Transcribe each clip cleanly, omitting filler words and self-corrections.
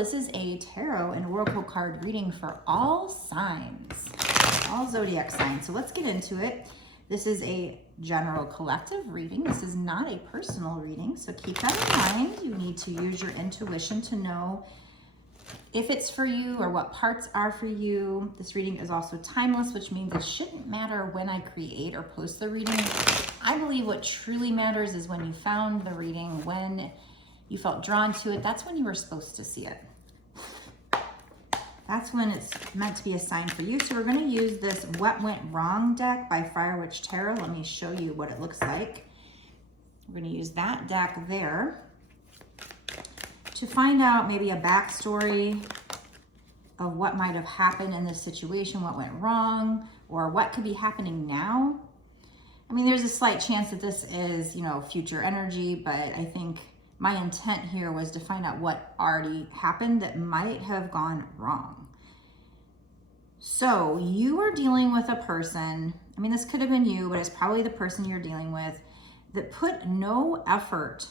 this is a tarot and oracle card reading for all signs, all zodiac signs. So let's get into it. This is a general collective reading. This is not a personal reading, so keep that in mind. You need to use your intuition to know if it's for you or what parts are for you. This reading is also timeless, which means it shouldn't matter when I create or post the reading. I believe what truly matters is when you found the reading, when you felt drawn to it. That's when you were supposed to see it. That's when it's meant to be a sign for you. So we're going to use this What Went Wrong deck by Fire Witch Tarot. Let me show you what it looks like. We're going to use that deck there to find out maybe a backstory of what might have happened in this situation, what went wrong, or what could be happening now. I mean, there's a slight chance that this is, you know, future energy, but I think my intent here was to find out what already happened that might have gone wrong. So you are dealing with a person, I mean, this could have been you, but it's probably the person you're dealing with that put no effort.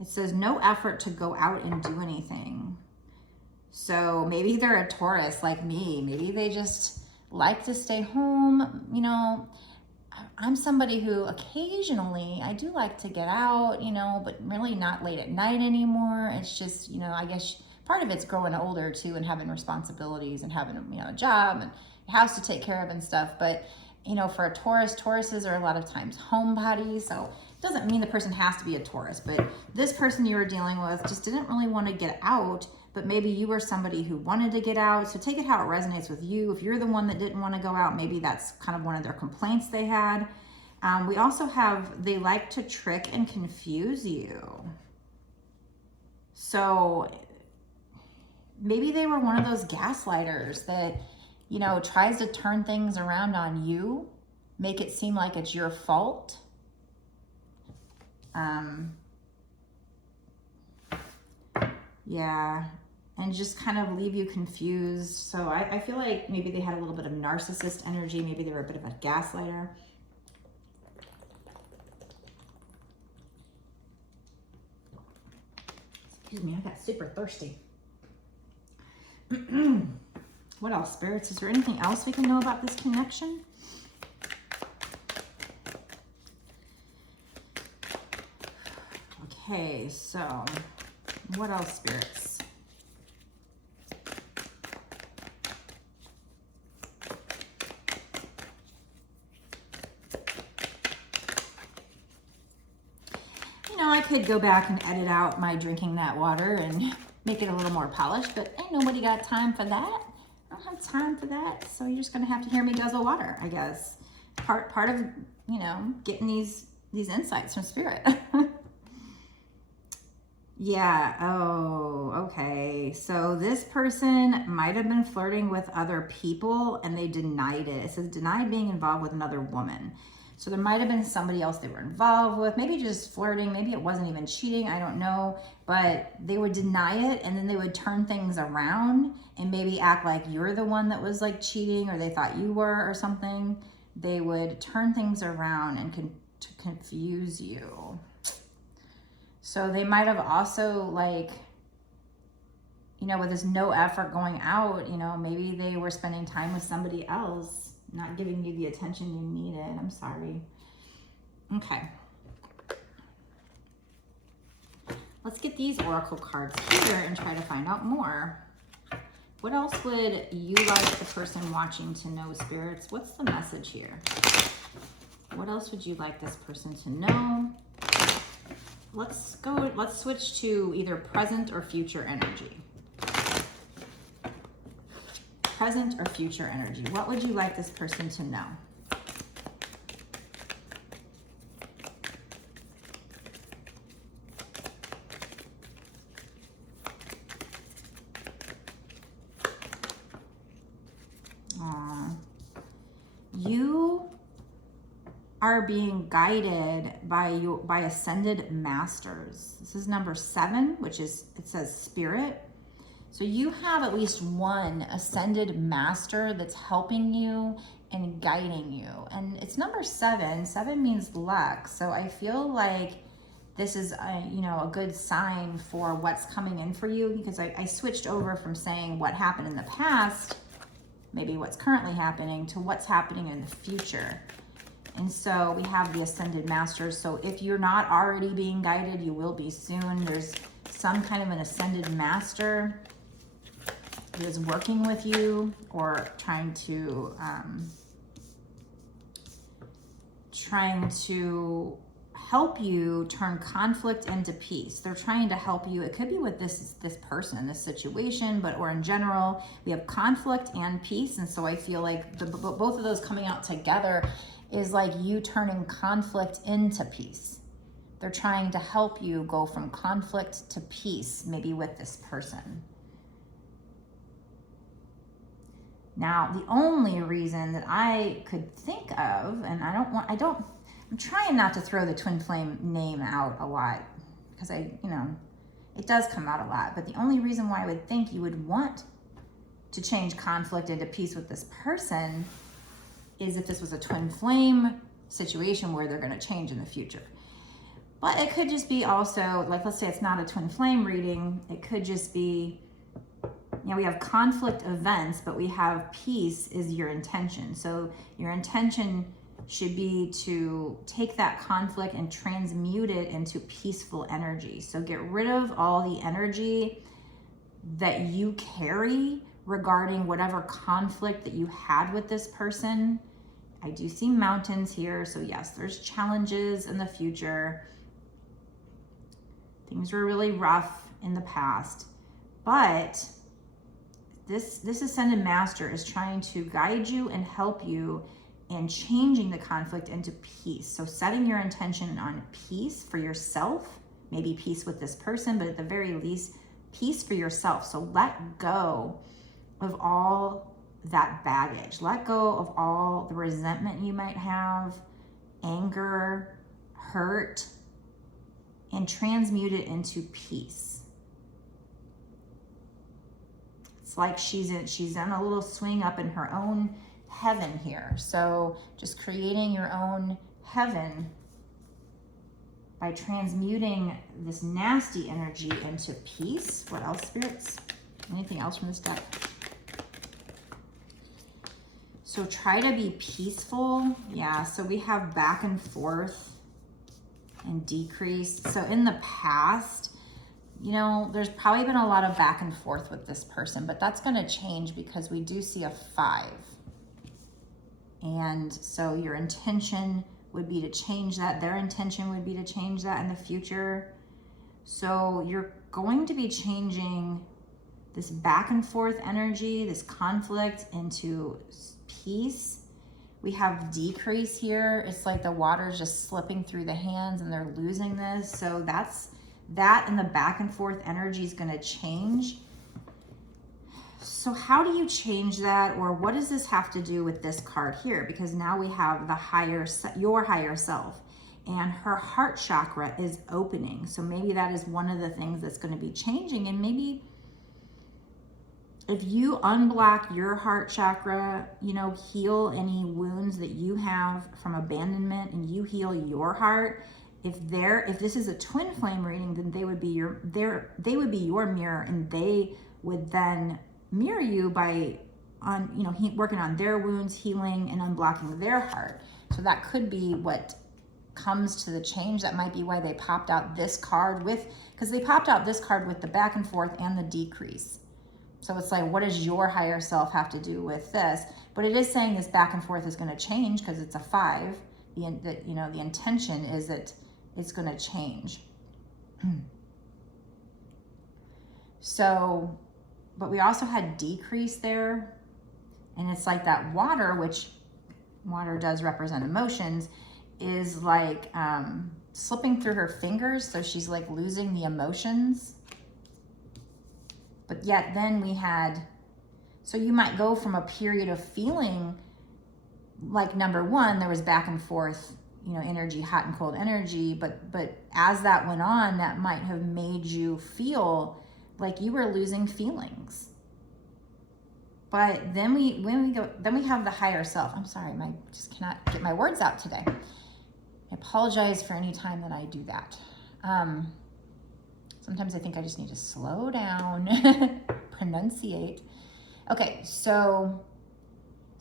It says no effort to go out and do anything. So maybe they're a Taurus like me. Maybe they just like to stay home. You know, I'm somebody who occasionally, I do like to get out, you know, but really not late at night anymore. It's just, you know, I guess part of it's growing older too and having responsibilities and having, you know, a job and a house to take care of and stuff. But, you know, for a Taurus, Tauruses are a lot of times homebodies. So it doesn't mean the person has to be a Taurus, but this person you were dealing with just didn't really want to get out, but maybe you were somebody who wanted to get out. So take it how it resonates with you. If you're the one that didn't want to go out, maybe that's kind of one of their complaints they had. We also have, they like to trick and confuse you. So maybe they were one of those gaslighters that, you know, tries to turn things around on you, make it seem like it's your fault. Yeah, and just kind of leave you confused. So I feel like maybe they had a little bit of narcissist energy. Maybe they were a bit of a gaslighter. Excuse me, I got super thirsty. What else, spirits? Is there anything else we can know about this connection? Okay, so what else, spirits? You know, I could go back and edit out my drinking that water and make it a little more polished, but ain't nobody got time for that. I don't have time for that. So you're just gonna have to hear me guzzle water, I guess. Part of, you know, getting these insights from spirit. Yeah, oh, okay. So this person might have been flirting with other people and they denied it. It says denied being involved with another woman. So there might have been somebody else they were involved with, maybe just flirting, maybe it wasn't even cheating, I don't know. But they would deny it and then they would turn things around and maybe act like you're the one that was like cheating or they thought you were or something. They would turn things around and to confuse you. So they might have also, like, you know, with this no effort going out, you know, maybe they were spending time with somebody else, not giving you the attention you needed. I'm sorry. Okay. Let's get these oracle cards here and try to find out more. What else would you like the person watching to know, spirits? What's the message here? What else would you like this person to know? Let's switch to either present or future energy. Present or future energy. What would you like this person to know? You are being guided by ascended masters. This is number 7, which is, it says spirit. So you have at least one ascended master that's helping you and guiding you. And it's number 7. 7 means luck. So I feel like this is a, you know, a good sign for what's coming in for you, because I switched over from saying what happened in the past, maybe what's currently happening, to what's happening in the future. And so we have the Ascended Masters. So if you're not already being guided, you will be soon. There's some kind of an Ascended Master that is working with you, or trying to help you turn conflict into peace. They're trying to help you. It could be with this person, this situation, but or in general, we have conflict and peace. And so I feel like both of those coming out together is like you turning conflict into peace. They're trying to help you go from conflict to peace, maybe with this person. Now, the only reason that I could think of, and I'm trying not to throw the Twinflame name out a lot, because it does come out a lot, but the only reason why I would think you would want to change conflict into peace with this person is if this was a twin flame situation where they're going to change in the future. But it could just be also, like, let's say it's not a twin flame reading. It could just be, we have conflict events, but we have peace is your intention. So your intention should be to take that conflict and transmute it into peaceful energy. So get rid of all the energy that you carry regarding whatever conflict that you had with this person. I do see mountains here. So yes, there's challenges in the future. Things were really rough in the past, but this Ascended Master is trying to guide you and help you in changing the conflict into peace. So setting your intention on peace for yourself, maybe peace with this person, but at the very least, peace for yourself. So let go of all that baggage. Let go of all the resentment you might have, anger, hurt, and transmute it into peace. It's like she's in a little swing up in her own heaven here. So just creating your own heaven by transmuting this nasty energy into peace. What else, spirits? Anything else from this deck? So try to be peaceful. Yeah, so we have back and forth and decrease. So in the past, there's probably been a lot of back and forth with this person, but that's going to change because we do see a 5. And so your intention would be to change that. Their intention would be to change that in the future. So you're going to be changing this back and forth energy, this conflict, into peace. We have decrease here. It's like the water's just slipping through the hands and they're losing this. So that and the back and forth energy is going to change. So how do you change that, or what does this have to do with this card here? Because now we have your higher self, and her heart chakra is opening. So maybe that is one of the things that's going to be changing. And maybe if you unblock your heart chakra, heal any wounds that you have from abandonment, and you heal your heart. If this is a twin flame reading, then they would be your mirror, and they would then mirror you by working on their wounds, healing, and unblocking their heart. So that could be what comes to the change. That might be why they popped out this card because they popped out this card with the back and forth and the decrease. So it's like, what does your higher self have to do with this? But it is saying this back and forth is going to change because it's a 5. The intention is that it's going to change. So, but we also had decrease there, and it's like that water, which water does represent emotions, is like slipping through her fingers. So she's like losing the emotions. But yet then so you might go from a period of feeling like, number one, there was back and forth, energy, hot and cold energy. But as that went on, that might have made you feel like you were losing feelings. But then we have the higher self. I'm sorry, just cannot get my words out today. I apologize for any time that I do that. Sometimes I think I just need to slow down, pronunciate. Okay, so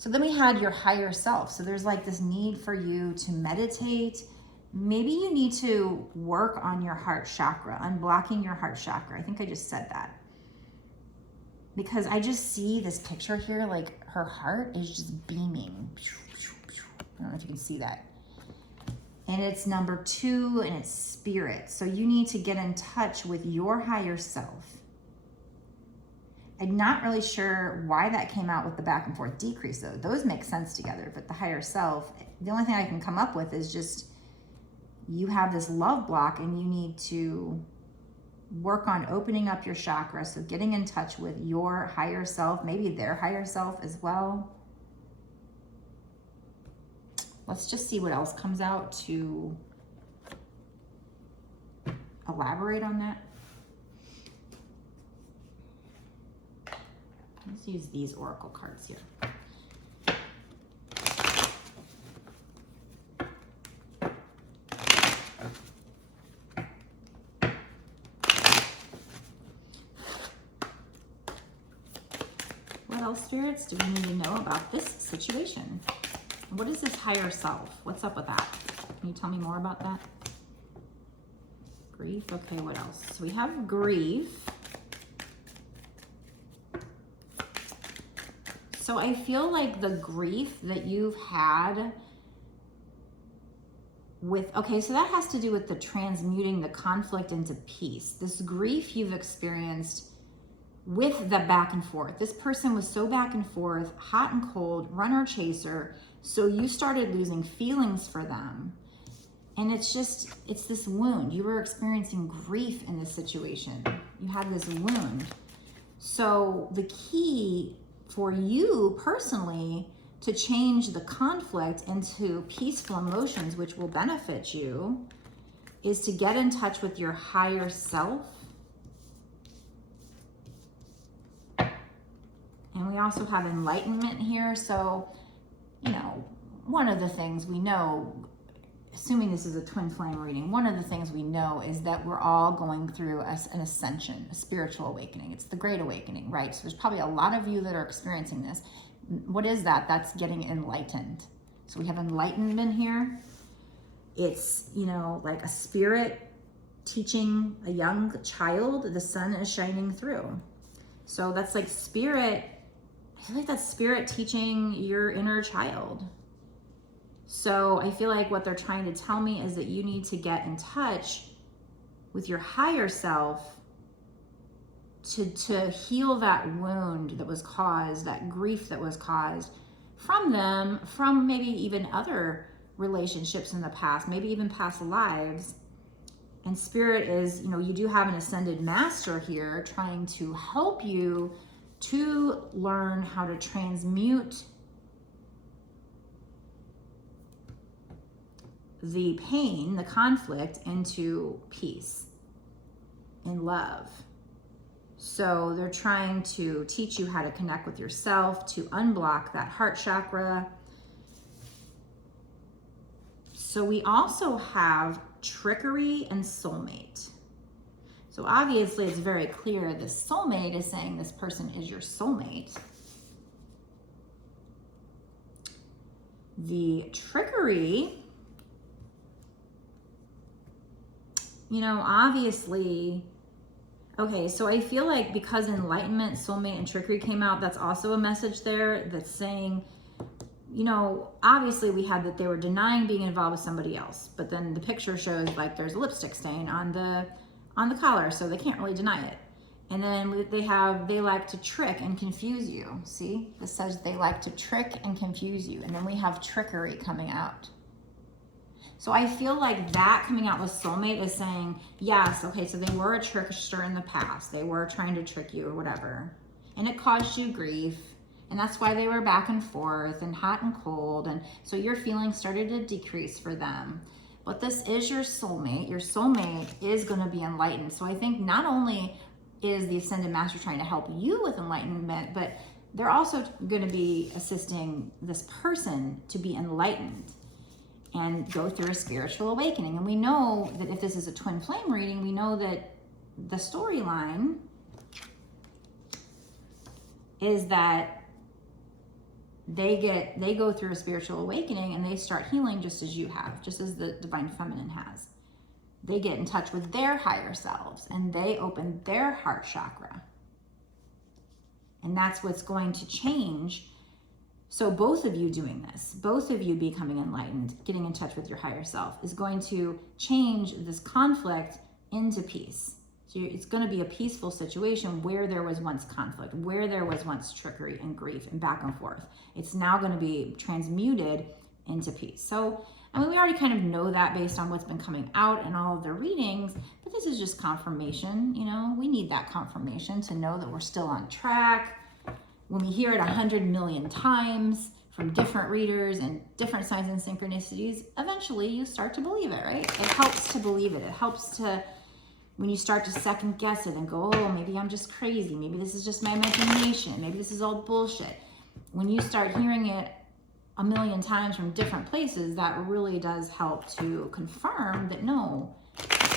then we had your higher self. So there's like this need for you to meditate. Maybe you need to work on your heart chakra, unblocking your heart chakra. I think I just said that. Because I just see this picture here, like her heart is just beaming. I don't know if you can see that. And it's number 2 and it's spirit. So you need to get in touch with your higher self. I'm not really sure why that came out with the back and forth decrease though. Those make sense together, but the higher self, the only thing I can come up with is just you have this love block and you need to work on opening up your chakra. So getting in touch with your higher self, maybe their higher self as well. Let's just see what else comes out to elaborate on that. Let's use these oracle cards here. What else, spirits, do we need to know about this situation? What is this higher self? What's up with that? Can you tell me more about that? Grief. Okay, what else? So we have grief. So I feel like the grief that you've had with, okay, so that has to do with the transmuting the conflict into peace. This grief you've experienced with the back and forth. This person was so back and forth, hot and cold, runner chaser. So you started losing feelings for them. And it's this wound. You were experiencing grief in this situation. You had this wound. So the key for you personally to change the conflict into peaceful emotions, which will benefit you, is to get in touch with your higher self. And we also have enlightenment here. So, you know, one of the things we know, assuming this is a twin flame reading, one of the things we know is that we're all going through an ascension, a spiritual awakening. It's the great awakening, right? So there's probably a lot of you that are experiencing this. What is that? That's getting enlightened. So we have enlightenment here. It's, you know, like a spirit teaching a young child, the sun is shining through. So that's like spirit. I feel like that's spirit teaching your inner child. So I feel like what they're trying to tell me is that you need to get in touch with your higher self to heal that wound that was caused, that grief that was caused from them, from maybe even other relationships in the past, maybe even past lives. And spirit is, you know, you do have an ascended master here trying to help you to learn how to transmute the pain, the conflict, into peace and love. So they're trying to teach you how to connect with yourself, to unblock that heart chakra. So we also have trickery and soulmate. So obviously it's very clear the soulmate is saying this person is your soulmate. The trickery, you know, obviously, okay, so I feel like because enlightenment, soulmate, and trickery came out, that's also a message there that's saying, you know, obviously we had that they were denying being involved with somebody else, but then the picture shows like there's a lipstick stain on the collar, so they can't really deny it. And then they like to trick and confuse you. See, this says they like to trick and confuse you. And then we have trickery coming out. So I feel like that coming out with soulmate is saying, yes, okay, so they were a trickster in the past. They were trying to trick you or whatever. And it caused you grief. And that's why they were back and forth and hot and cold. And so your feelings started to decrease for them. But this is your soulmate. Your soulmate is going to be enlightened. So I think not only is the Ascended Master trying to help you with enlightenment, but they're also going to be assisting this person to be enlightened. and go through a spiritual awakening. And we know that if this is a twin flame reading, we know that the storyline is that they go through a spiritual awakening and they start healing just as you have, just as the divine feminine has. They get in touch with their higher selves and they open their heart chakra. And that's what's going to change. So both of you doing this, both of you becoming enlightened, getting in touch with your higher self, is going to change this conflict into peace. So it's going to be a peaceful situation where there was once conflict, where there was once trickery and grief and back and forth. It's now going to be transmuted into peace. So, I mean, we already kind of know that based on what's been coming out in all of the readings, but this is just confirmation. You know, we need that confirmation to know that we're still on track. When we hear it 100 million times from different readers and different signs and synchronicities, eventually you start to believe it, right? It helps to believe it. It helps to, when you start to second guess it and go, oh, maybe I'm just crazy. Maybe this is just my imagination. Maybe this is all bullshit. When you start hearing it a million times from different places, that really does help to confirm that no,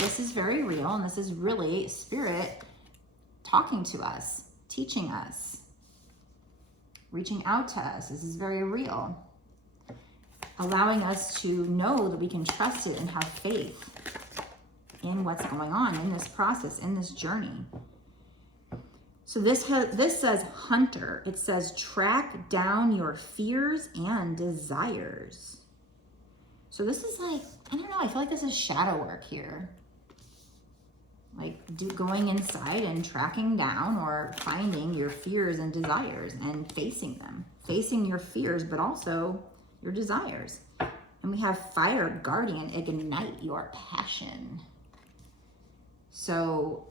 this is very real and this is really spirit talking to us, teaching us, reaching out to us. This is very real, allowing us to know that we can trust it and have faith in what's going on in this process, in this journey. So this says hunter. It says track down your fears and desires. So this is like, I don't know, I feel like this is shadow work here. Like going inside and tracking down or finding your fears and desires and facing them. Facing your fears, but also your desires. And we have fire guardian, ignite your passion. So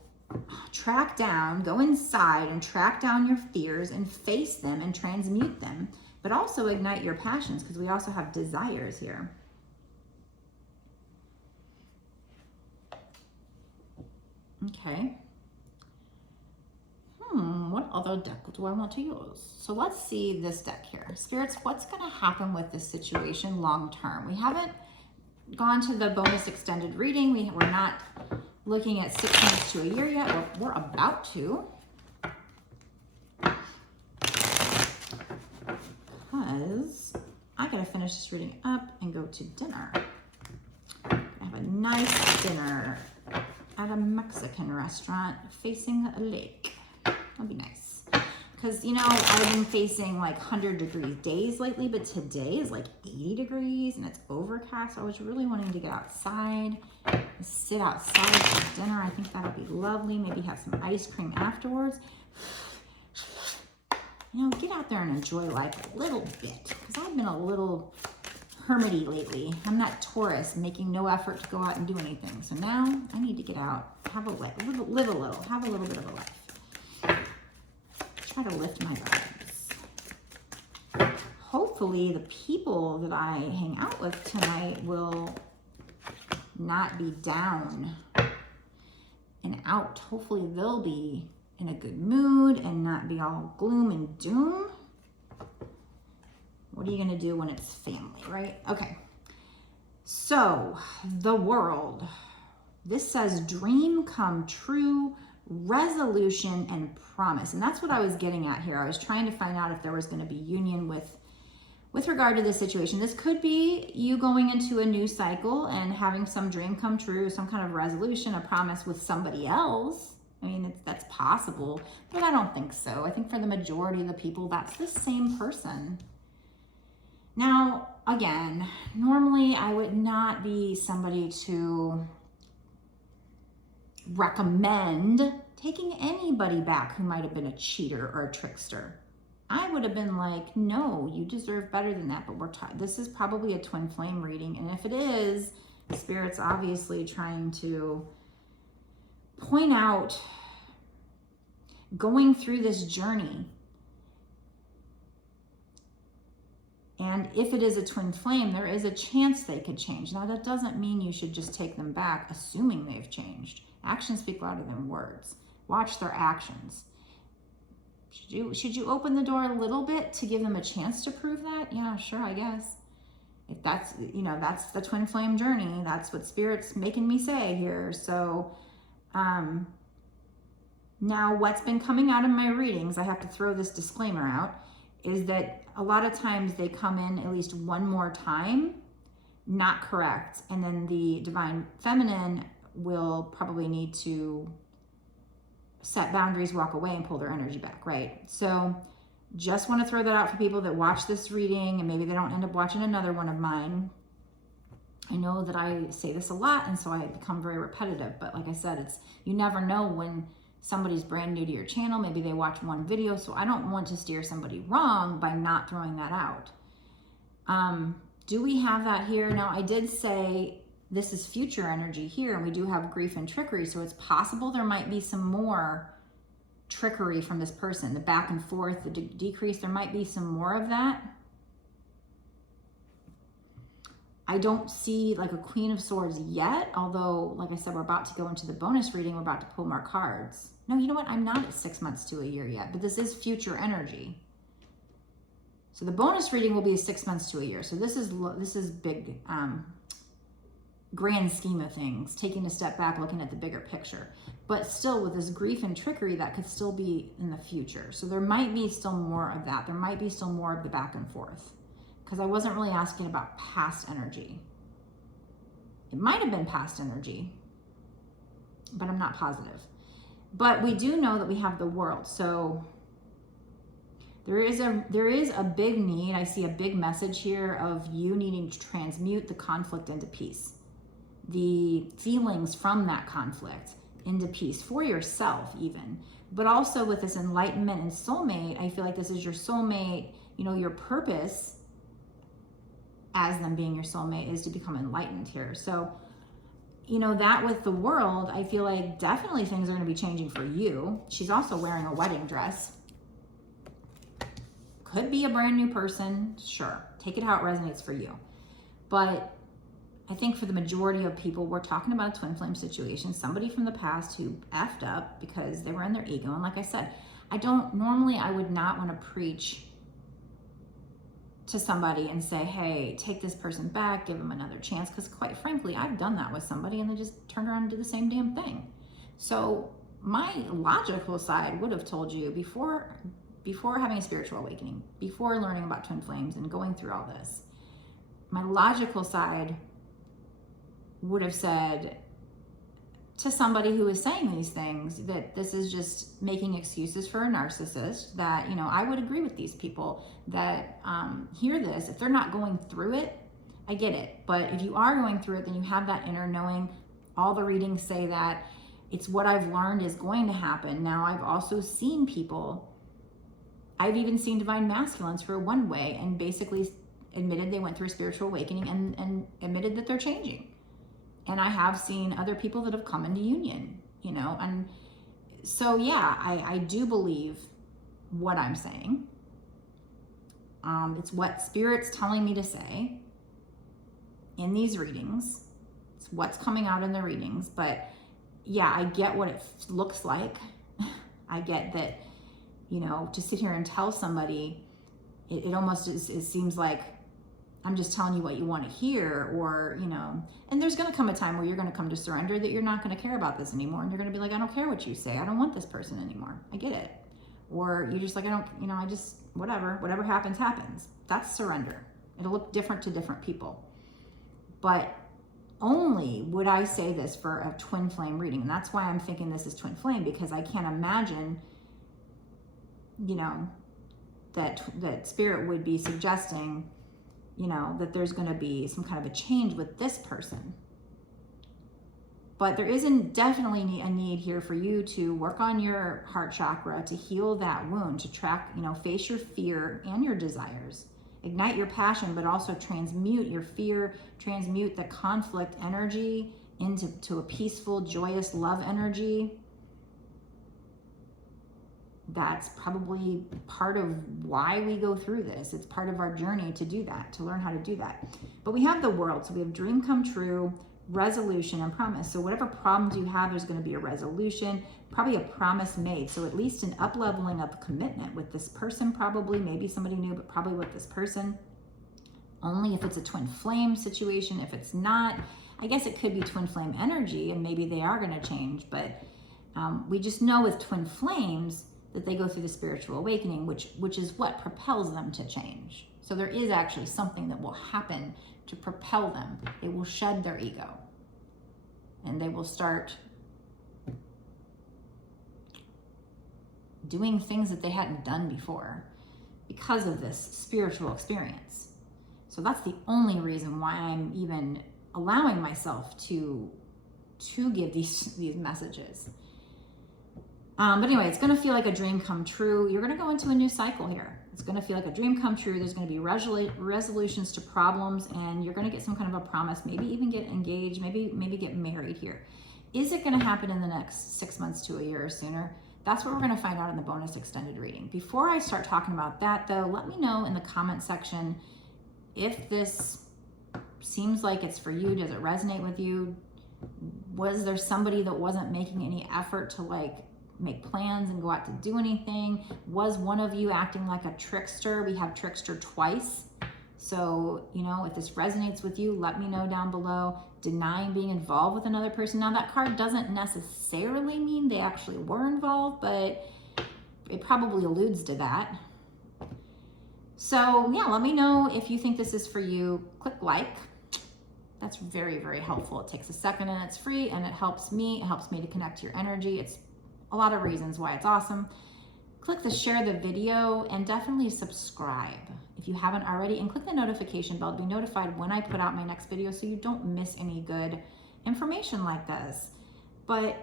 track down, go inside and track down your fears and face them and transmute them, but also ignite your passions, because we also have desires here. Okay. What other deck do I want to use? So let's see this deck here. Spirits, what's going to happen with this situation long term? We haven't gone to the bonus extended reading. We're not looking at 6 months to a year yet. We're about to. Because I got to finish this reading up and go to dinner. I have a nice dinner at a Mexican restaurant facing a lake. That'll be nice. Because, you know, I've been facing like 100-degree days lately, but today is like 80 degrees and it's overcast. So I was really wanting to get outside, sit outside for dinner. I think that'll be lovely. Maybe have some ice cream afterwards. You know, get out there and enjoy life a little bit. Because I've been a little hermity lately. I'm that Taurus, making no effort to go out and do anything. So now I need to get out, live a little, have a little bit of a life. Try to lift my vibes. Hopefully the people that I hang out with tonight will not be down and out. Hopefully they'll be in a good mood and not be all gloom and doom. What are you going to do when it's family, right? Okay. So, the world. This says dream come true, resolution, and promise. And that's what I was getting at here. I was trying to find out if there was going to be union with regard to this situation. This could be you going into a new cycle and having some dream come true, some kind of resolution, a promise with somebody else. I mean, that's possible, but I don't think so. I think for the majority of the people, that's the same person. Now, again, normally I would not be somebody to recommend taking anybody back who might have been a cheater or a trickster. I would have been like, no, you deserve better than that, but this is probably a twin flame reading, and if it is, Spirit's obviously trying to point out going through this journey. And if it is a twin flame, there is a chance they could change. Now, that doesn't mean you should just take them back, assuming they've changed. Actions speak louder than words. Watch their actions. Should you open the door a little bit to give them a chance to prove that? Yeah, sure, I guess. If that's, you know, that's the twin flame journey. That's what Spirit's making me say here. So, now what's been coming out in my readings, I have to throw this disclaimer out, is that a lot of times they come in at least one more time, not correct. And then the divine feminine will probably need to set boundaries, walk away, and pull their energy back, right? So just want to throw that out for people that watch this reading and maybe they don't end up watching another one of mine. I know that I say this a lot, and so I become very repetitive, but like I said, it's, you never know when somebody's brand new to your channel. Maybe they watch one video, so I don't want to steer somebody wrong by not throwing that out. Do we have that here? Now, I did say this is future energy here, and we do have grief and trickery, so it's possible there might be some more trickery from this person, the back and forth, the decrease, there might be some more of that. I don't see like a Queen of Swords yet, although, like I said, we're about to go into the bonus reading. We're about to pull more cards. No, you know what? I'm not at 6 months to a year yet, but this is future energy. So the bonus reading will be 6 months to a year. So this is big, grand scheme of things, taking a step back, looking at the bigger picture. But still, with this grief and trickery, that could still be in the future. So there might be still more of that. There might be still more of the back and forth, because I wasn't really asking about past energy. It might have been past energy, but I'm not positive. But we do know that we have the World. So there is a big need. I see a big message here of you needing to transmute the conflict into peace. The feelings from that conflict into peace for yourself even. But also with this enlightenment and soulmate, I feel like this is your soulmate. You know, your purpose as them being your soulmate is to become enlightened here. So, you know, that with the World, I feel like definitely things are going to be changing for you. She's also wearing a wedding dress. Could be a brand new person. Sure. Take it how it resonates for you. But I think for the majority of people, we're talking about a twin flame situation. Somebody from the past who effed up because they were in their ego. And like I said, I would not want to preach to somebody and say, hey, take this person back, give them another chance. Because quite frankly, I've done that with somebody and they just turned around and did the same damn thing. So my logical side would have told you before having a spiritual awakening, before learning about twin flames and going through all this, my logical side would have said to somebody who is saying these things that this is just making excuses for a narcissist, that, you know, I would agree with these people that hear this. If they're not going through it, I get it. But if you are going through it, then you have that inner knowing. All the readings say that it's what I've learned is going to happen. Now, I've also seen people, I've even seen divine masculines for one way and basically admitted they went through a spiritual awakening and admitted that they're changing. And I have seen other people that have come into union, you know, and so, yeah, I do believe what I'm saying. It's what Spirit's telling me to say in these readings. It's what's coming out in the readings. But yeah, I get what it looks like. I get that, you know, to sit here and tell somebody, it almost is, it seems like I'm just telling you what you want to hear, or, you know, and there's going to come a time where you're going to come to surrender, that you're not going to care about this anymore. And you're going to be like, I don't care what you say. I don't want this person anymore. I get it. Or you're just like, I don't, you know, I just, whatever happens, happens. That's surrender. It'll look different to different people. But only would I say this for a twin flame reading. And that's why I'm thinking this is twin flame, because I can't imagine, you know, that Spirit would be suggesting, you know, that there's going to be some kind of a change with this person. But there isn't definitely a need here for you to work on your heart chakra, to heal that wound, to track, you know, face your fear and your desires, ignite your passion, but also transmute your fear, transmute the conflict energy into a peaceful, joyous love energy. That's probably part of why we go through this. It's part of our journey to do that, to learn how to do that. But we have the World. So we have dream come true, resolution, and promise. So whatever problems you have, there's going to be a resolution, probably a promise made. So at least an up-leveling of commitment with this person, probably, maybe somebody new, but probably with this person. only if it's a twin flame situation. If it's not, I guess it could be twin flame energy and maybe they are going to change. But we just know with twin flames that they go through the spiritual awakening, which is what propels them to change. So there is actually something that will happen to propel them. They will shed their ego and they will start doing things that they hadn't done before because of this spiritual experience. So that's the only reason why I'm even allowing myself to give these messages. But anyway, it's going to feel like a dream come true. You're going to go into a new cycle here. It's going to feel like a dream come true. There's going to be resolutions to problems, and you're going to get some kind of a promise, maybe even get engaged, maybe get married here. Is it going to happen in the next 6 months to a year or sooner? That's what we're going to find out in the bonus extended reading. Before I start talking about that, though, let me know in the comment section if this seems like it's for you. Does it resonate with you? Was there somebody that wasn't making any effort to like make plans and go out to do anything? Was one of you acting like a trickster? We have trickster twice. So, you know, if this resonates with you, let me know down below. Denying being involved with another person. Now, that card doesn't necessarily mean they actually were involved, but it probably alludes to that. So, yeah, let me know if you think this is for you. Click like. That's very, very helpful. It takes a second and it's free and it helps me. It helps me to connect to your energy. It's a lot of reasons why it's awesome. Click the share the video and definitely subscribe if you haven't already, and click the notification bell to be notified when I put out my next video so you don't miss any good information like this. But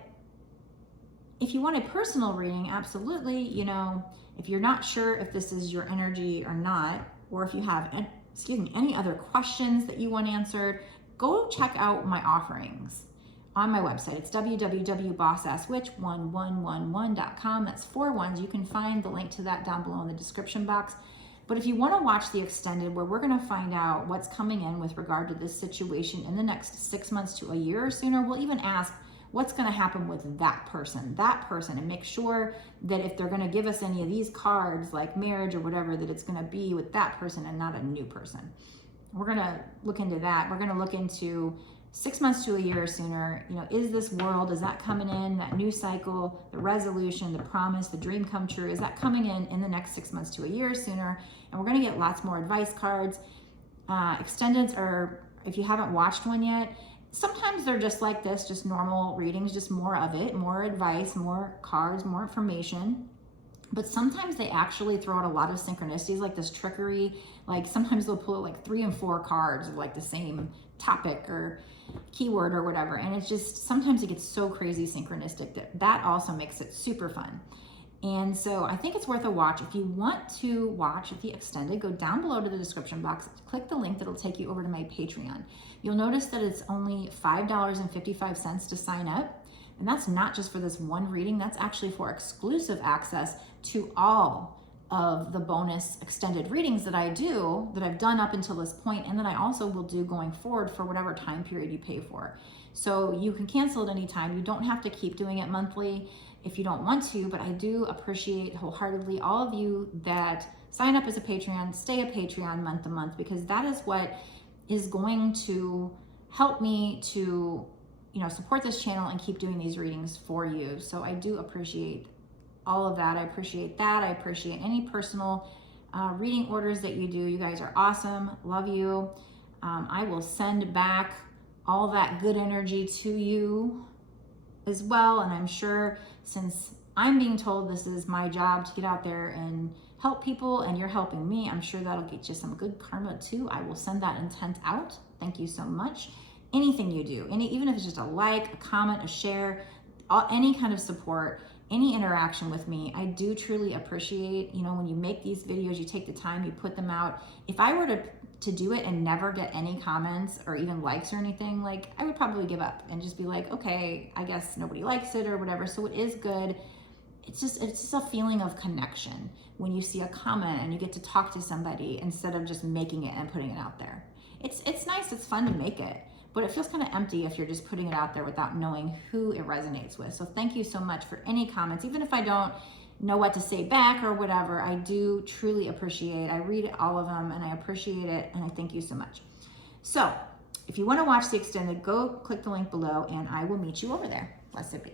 if you want a personal reading, absolutely, you know, if you're not sure if this is your energy or not, or if you have, any other questions that you want answered, go check out my offerings on my website. It's www.bossasswitch1111.com. That's 4 ones. You can find the link to that down below in the description box. But if you want to watch the extended, where we're going to find out what's coming in with regard to this situation in the next 6 months to a year or sooner, we'll even ask what's going to happen with that person, and make sure that if they're going to give us any of these cards, like marriage or whatever, that it's going to be with that person and not a new person. We're going to look into that. We're going to look into 6 months to a year or sooner, you know, is this world, is that coming in, that new cycle, the resolution, the promise, the dream come true, is that coming in the next 6 months to a year or sooner? And we're going to get lots more advice cards. Extendeds are, if you haven't watched one yet, sometimes they're just like this, just normal readings, just more of it, more advice, more cards, more information. But sometimes they actually throw out a lot of synchronicities, like this trickery. Like sometimes they'll pull out like 3 and 4 cards of like the same topic or keyword or whatever. And it's just, sometimes it gets so crazy synchronistic that also makes it super fun. And so I think it's worth a watch. If you want to watch the extended, go down below to the description box, click the link that'll take you over to my Patreon. You'll notice that it's only $5.55 to sign up. And that's not just for this one reading, that's actually for exclusive access to all of the bonus extended readings that I do, that I've done up until this point, and that I also will do going forward for whatever time period you pay for. So you can cancel at any time. You don't have to keep doing it monthly if you don't want to, but I do appreciate wholeheartedly all of you that sign up as a Patreon, stay a Patreon month to month, because that is what is going to help me to, you know, support this channel and keep doing these readings for you. So I do appreciate all of that. I appreciate that. I appreciate any personal reading orders that you do. You guys are awesome. Love you. I will send back all that good energy to you as well. And I'm sure, since I'm being told this is my job to get out there and help people, and you're helping me, I'm sure that'll get you some good karma too. I will send that intent out. Thank you so much. Anything you do, even if it's just a like, a comment, a share, any kind of support, any interaction with me, I do truly appreciate. You know, when you make these videos, you take the time, you put them out. If I were to do it and never get any comments or even likes or anything, like, I would probably give up and just be like, okay, I guess nobody likes it or whatever. So it is good. It's just a feeling of connection when you see a comment and you get to talk to somebody instead of just making it and putting it out there. It's nice, it's fun to make it, but it feels kind of empty if you're just putting it out there without knowing who it resonates with. So thank you so much for any comments. Even if I don't know what to say back or whatever, I do truly appreciate it. I read all of them and I appreciate it, and I thank you so much. So if you want to watch the extended, go click the link below and I will meet you over there. Blessed be.